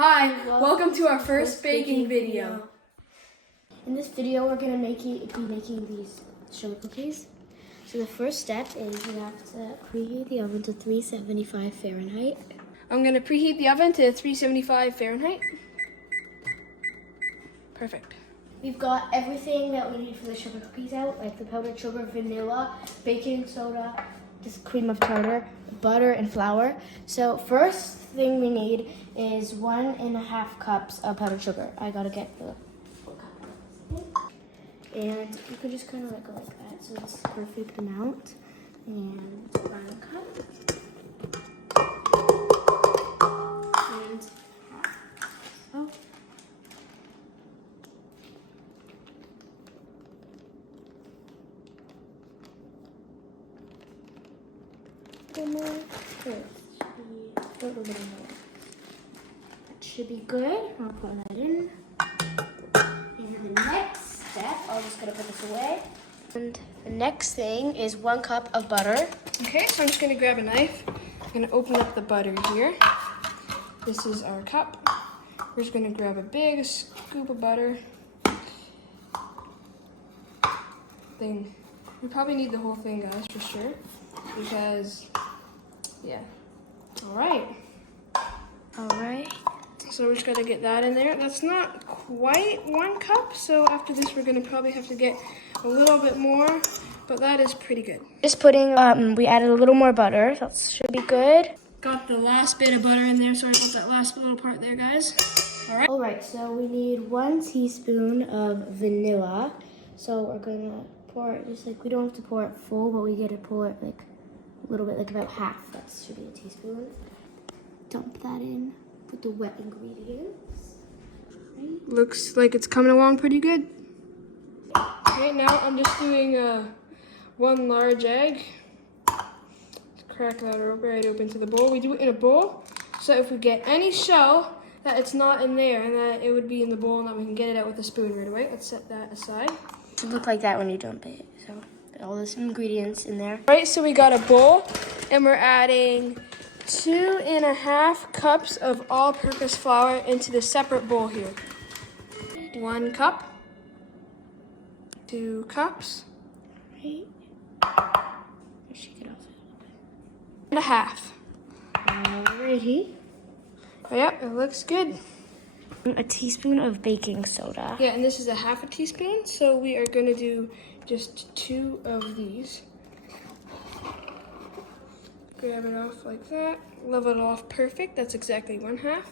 Hi, welcome to our first baking video. In this video, we're going to be making these sugar cookies. So the first step is you have to preheat the oven to 375 Fahrenheit. I'm going to preheat the oven to 375 Fahrenheit. Perfect. We've got everything that we need for the sugar cookies out, like the powdered sugar, vanilla, baking soda, just cream of tartar, butter, and flour. So first thing we need is 1.5 cups of powdered sugar. I gotta get the full cup. And you can just kind of go like that, so it's the perfect amount. And 1 cup. And half. Oh. More. Good. Should be a little bit more. That should be good. I'll put that in. And the next step, I'm just gonna put this away. And the next thing is 1 cup of butter. Okay, so I'm just going to grab a knife. I'm going to open up the butter here. This is our cup. We're just going to grab a big scoop of butter. We probably need the whole thing, guys, for sure. Because, yeah. Alright. So we're just going to get that in there. That's not quite 1 cup, so after this we're going to probably have to get a little bit more, but that is pretty good. Just putting, we added a little more butter. That should be good. Got the last bit of butter in there. Sorry about that last little part there, guys. Alright, so we need 1 teaspoon of vanilla. So we're gonna pour it just like, we don't have to pour it full, but we get to pour it like a little bit, like about half. That should be a teaspoon. Dump that in with the wet ingredients. Right. Looks like it's coming along pretty good. Okay, now I'm just doing 1 large egg. Let's crack that right open to the bowl. We do it in a bowl, so if we get any shell, that it's not in there, and that it would be in the bowl, and that we can get it out with a spoon right away. Let's set that aside. It should look like that when you dump it. So all those ingredients in there. Right, so we got a bowl, and we're adding 2.5 cups of all-purpose flour into the separate bowl here. 1 cup. 2 cups. Right. Shake it off a And a half. Alrighty. Oh, yep, it looks good. A teaspoon of baking soda. Yeah, and this is a 1/2 teaspoon, so we are going to do just 2 of these. Grab it off like that. Level it off perfect. That's exactly 1/2.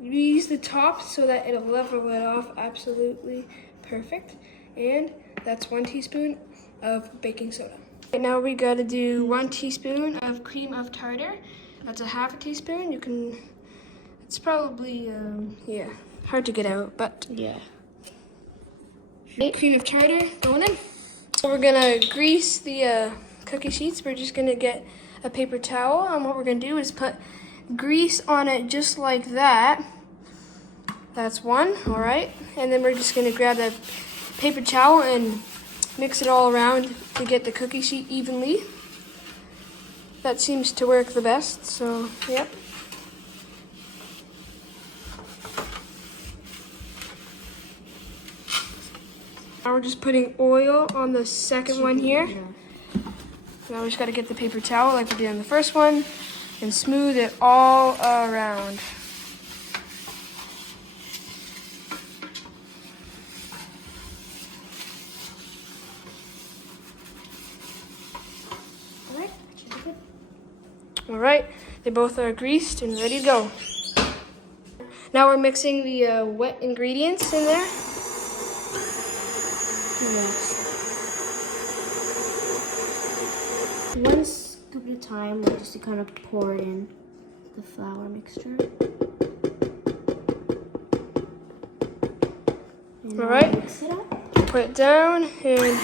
You use the top so that it'll level it off absolutely perfect. And that's 1 teaspoon of baking soda. Right now we got to do 1 teaspoon of cream of tartar. That's a 1/2 teaspoon. You can, it's probably, yeah, hard to get out, but Yeah. cream of tartar going in. So we're gonna grease the cookie sheets. We're just gonna get a paper towel, and what we're gonna do is put grease on it just like that. That's 1, all right. And then we're just gonna grab that paper towel and mix it all around to get the cookie sheet evenly. That seems to work the best, so yep. Now we're just putting oil on the second one here. Now we just gotta get the paper towel like we did on the first one and smooth it all around. Alright, should be good. All right, they both are greased and ready to go. Now we're mixing the wet ingredients in there. Yes. 1 scoop at a time, like just to kind of pour in the flour mixture. And All right. Mix it up. Put it down and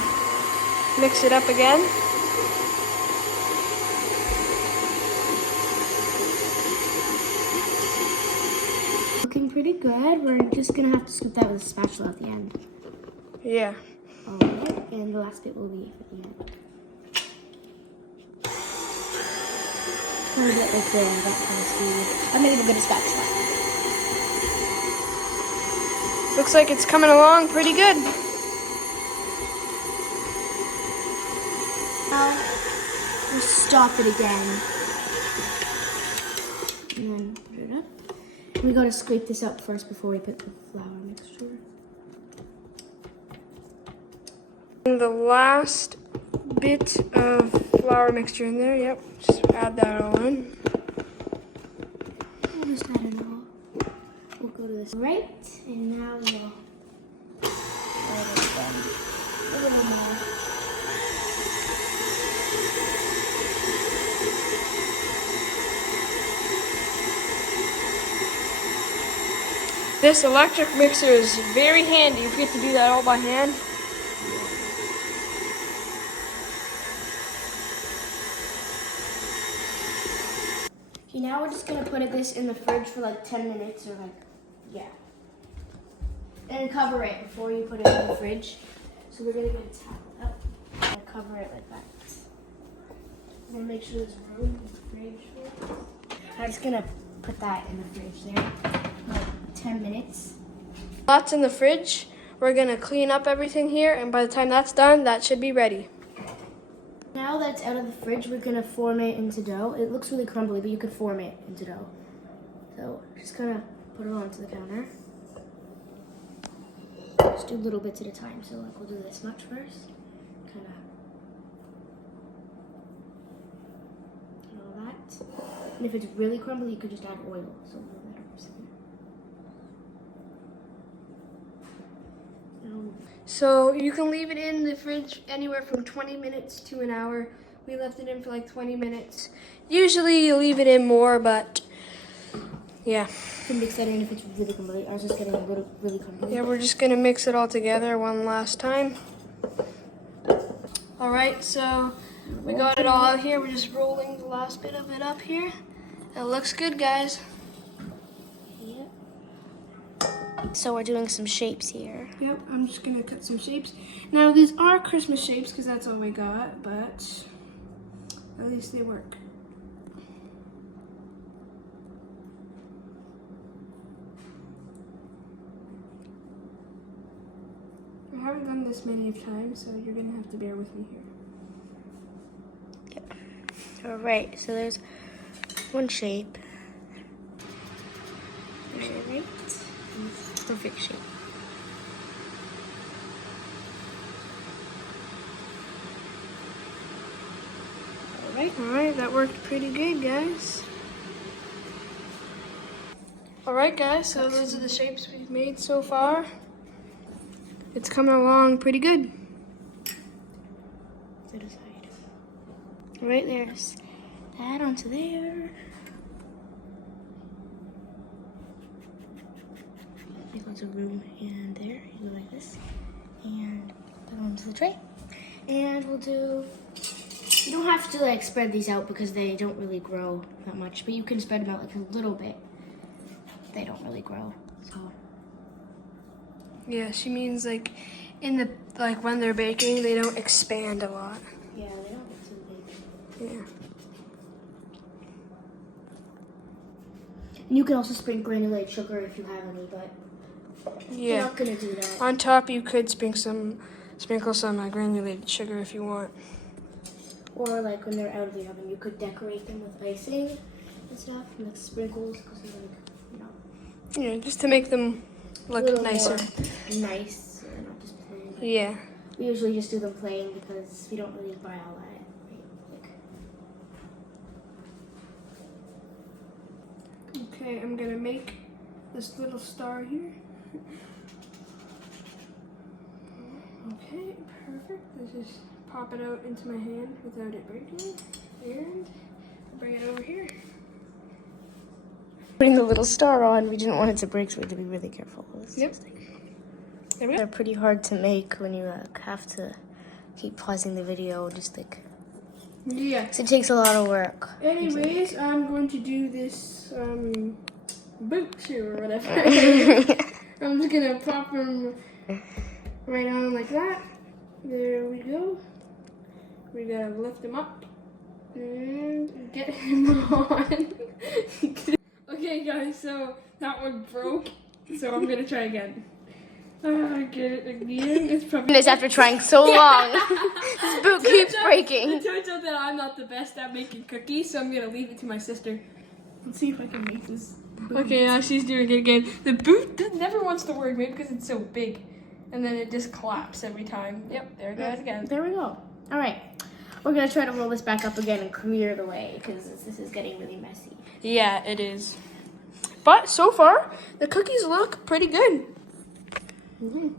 mix it up again. Looking pretty good. We're just gonna have to scoop that with a spatula at the end. Yeah. Alright, and the last bit will be at the end. Kind of get like that kind of speed. I'm not even gonna spatula. Looks like it's coming along pretty good. Now we'll stop it again. And then put it up. We gotta scrape this up first before we put the flour mixture. And the last bit of flour mixture in there, yep. Just add that all in. We'll just add it all. We'll go to this right, and now we'll add it again. A little more. This electric mixer is very handy if you get to do that all by hand. Okay, now we're just gonna put this in the fridge for like 10 minutes or like, yeah. And cover it before you put it in the fridge. So we're gonna get a towel out and cover it like that. I'm gonna make sure there's room in the fridge for it. I'm just gonna put that in the fridge there, like 10 minutes. Lots in the fridge. We're gonna clean up everything here, and by the time that's done, that should be ready. Now that it's out of the fridge, we're gonna form it into dough. It looks really crumbly, but you could form it into dough. So just gonna put it onto the counter. Just do little bits at a time. So like we'll do this much first. Kinda. And all that. And if it's really crumbly, you could just add oil. So we'll do that for a second. So you can leave it in the fridge anywhere from 20 minutes to an hour. We left it in for like 20 minutes. Usually you leave it in more, but yeah. You can mix that in if it's really crumbly. I was just getting a little really crumbly. Yeah, we're just gonna mix it all together one last time. All right, so we got it all out here. We're just rolling the last bit of it up here. It looks good, guys. Yep. So we're doing some shapes here. Yep, I'm just gonna cut some shapes. Now these are Christmas shapes because that's all we got, but at least they work. I haven't done this many of times, so you're gonna have to bear with me here. Yep. All right, so there's one shape. Right? Perfect shape. All right, that worked pretty good, guys. All right, guys, so those are the shapes we've made so far. It's coming along pretty good. To the side. All right, there's that onto there. Make lots of room in there. You go like this. And put it onto the tray. And we'll do, you don't have to like spread these out because they don't really grow that much, but you can spread them out like a little bit. They don't really grow, so. Yeah, she means like in the when they're baking, they don't expand a lot. Yeah, they don't get too big. Yeah. And you can also sprinkle granulated sugar if you have any, but we're Yeah. not gonna do that. On top, you could sprinkle some granulated sugar if you want. Or like when they're out of the oven, you could decorate them with icing and stuff, and like sprinkles, because they're like, you know, Yeah, just to make them a look little nicer. more nice, and not just plain. Yeah. We usually just do them plain because we don't really buy all that. Right? Like, Okay, I'm gonna make this little star here. Okay, perfect. Let's just pop it out into my hand without it breaking. And bring it over here. putting the little star on, we didn't want it to break, so we had to be really careful. Yep. There we go. They're pretty hard to make when you have to keep pausing the video, just like, Yeah. 'cause it takes a lot of work. Anyways, I'm going to do this boot shoe or whatever. I'm just gonna pop them right on like that. There we go. We gotta lift them up and get him on. Okay guys, so that one broke, so I'm gonna try again. Oh, I get it again. It's probably. This after trying so long. This boot keeps breaking. It turns out that I'm not the best at making cookies, so I'm gonna leave it to my sister. Let's see if I can make this. Okay, she's doing it again. The boot never wants to work, maybe because it's so big. And then it just collapses every time. Yep, there it goes again. There we go. All right. We're going to try to roll this back up again and clear the way because this is getting really messy. Yeah, it is. But so far, the cookies look pretty good.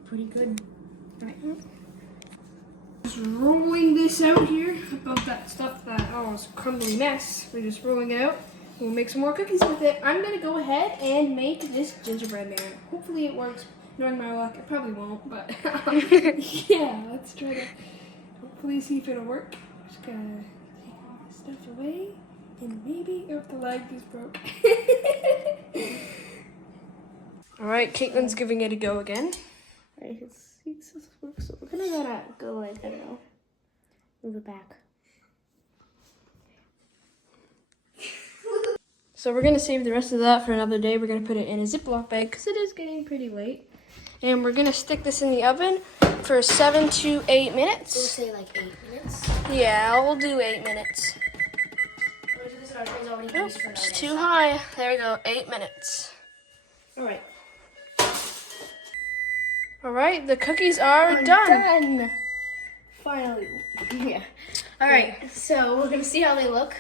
Pretty good. All right. Just rolling this out here about that stuff that it's a crumbly mess. We're just rolling it out. We'll make some more cookies with it. I'm gonna go ahead and make this gingerbread man. Hopefully it works. Knowing my luck, it probably won't, but yeah, let's try to hopefully see if it'll work. Just gotta take all this stuff away and maybe the light is broke. All right, Caitlin's giving it a go again. All right, so we're gonna gotta go like, I don't know, move it back. So we're gonna save the rest of that for another day. We're gonna put it in a Ziploc bag because it is getting pretty late. And we're gonna stick this in the oven for 7 to 8 minutes. We'll say like 8 minutes. Yeah, we'll do 8 minutes. We'll do this in our trays already Oh, used for it's another too day. high. There we go, 8 minutes. All right. All right, the cookies are done. Finally. Yeah. All right, so we're gonna see how they look.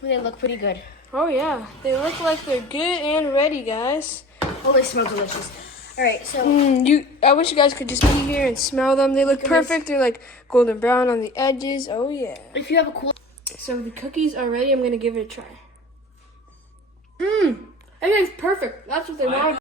They look pretty good. Oh yeah, they look like they're good and ready, guys. Oh, they smell delicious. All right, so I wish you guys could just be here and smell them. They look perfect. They're like golden brown on the edges. Oh yeah. if you have a cool, So the cookies are ready. I'm gonna give it a try. I think it's perfect. That's what they want.